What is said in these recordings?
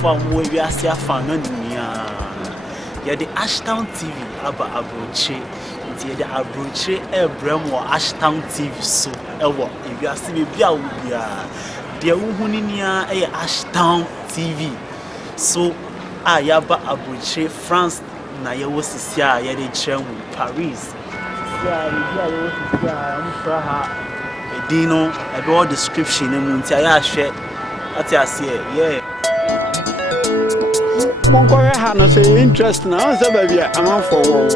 from where we are still found on the Ashtown TV about Abroche. The Abroche Abraham or Ashtown TV. So, if you are still be the Uhuninia Ashtown TV. So, I have Abroche France. Na ye wo sisia ye de kyerɛ mu Paris sisia ye wo sisia am fra ha edino e do description mu nti aye ahwɛ ati ase ye mon ko ha no say interest na say ba bia am for wo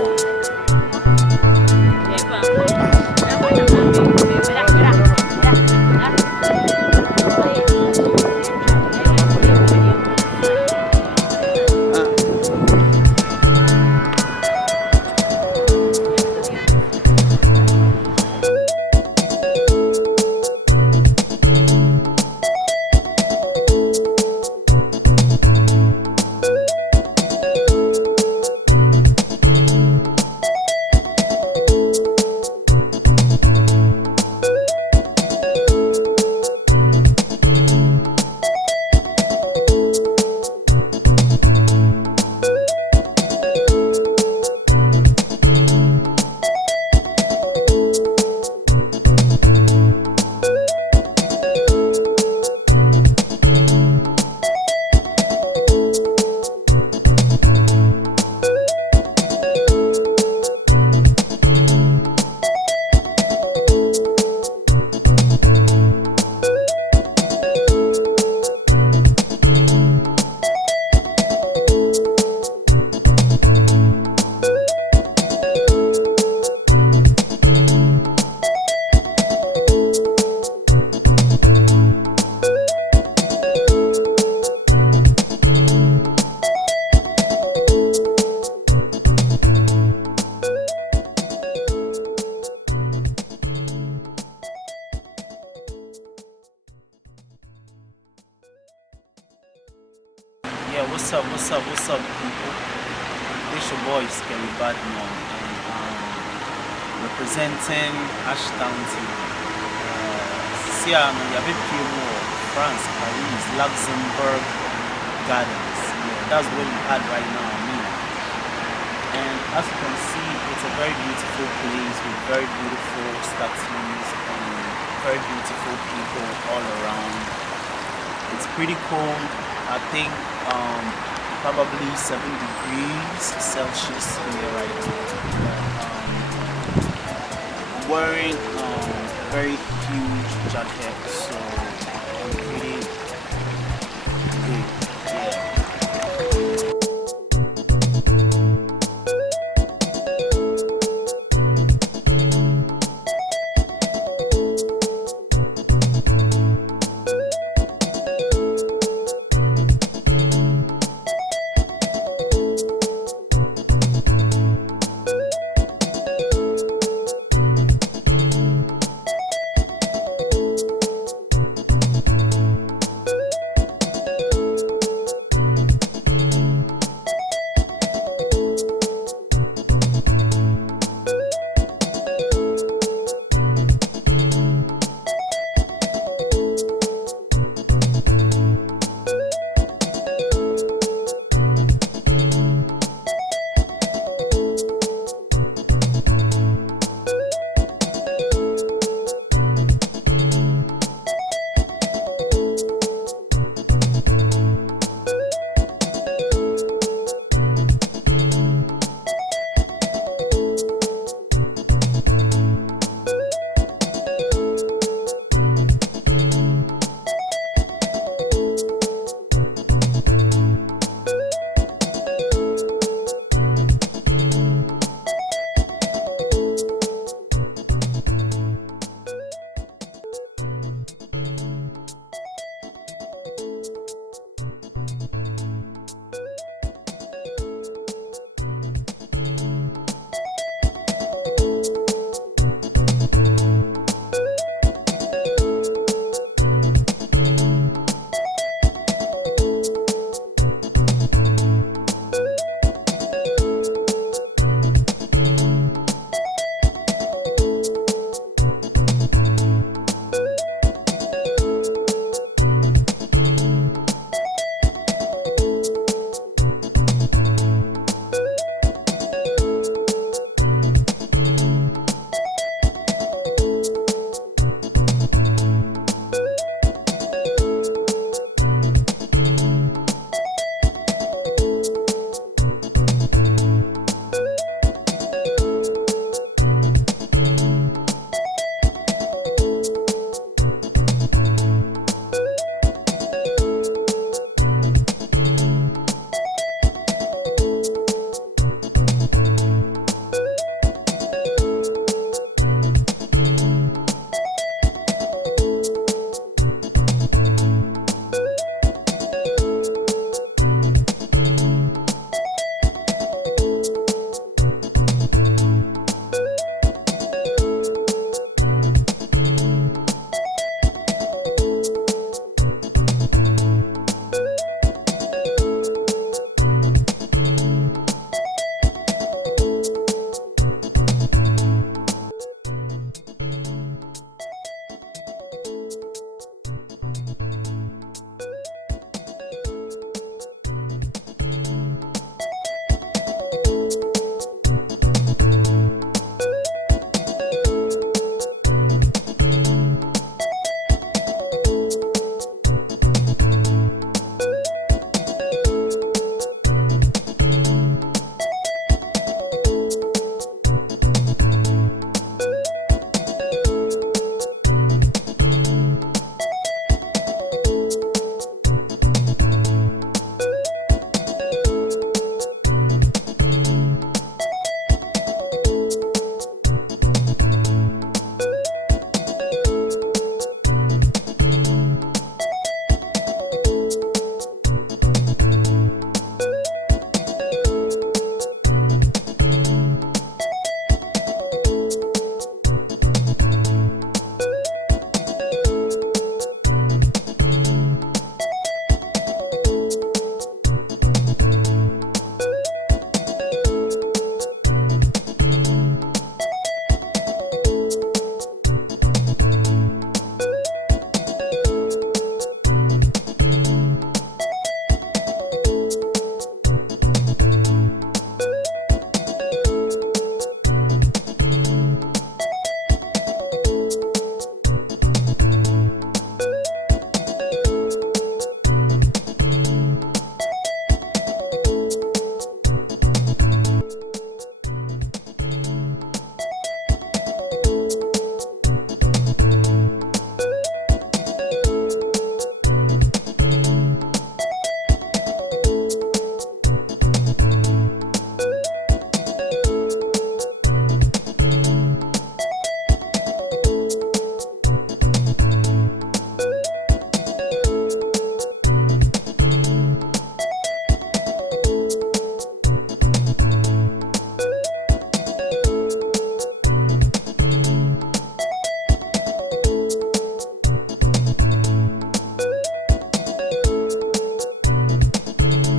Yeah, what's up, people? This your boy, Scary Badman, and representing Ashtown TV. Siano, Yabipimo, France, Paris, Luxembourg Gardens. Yeah, that's what we had right now, And as you can see, it's a very beautiful place with very beautiful statues and very beautiful people all around. It's pretty cold. I think probably 7 degrees Celsius here right now. I'm wearing a very huge jacket, so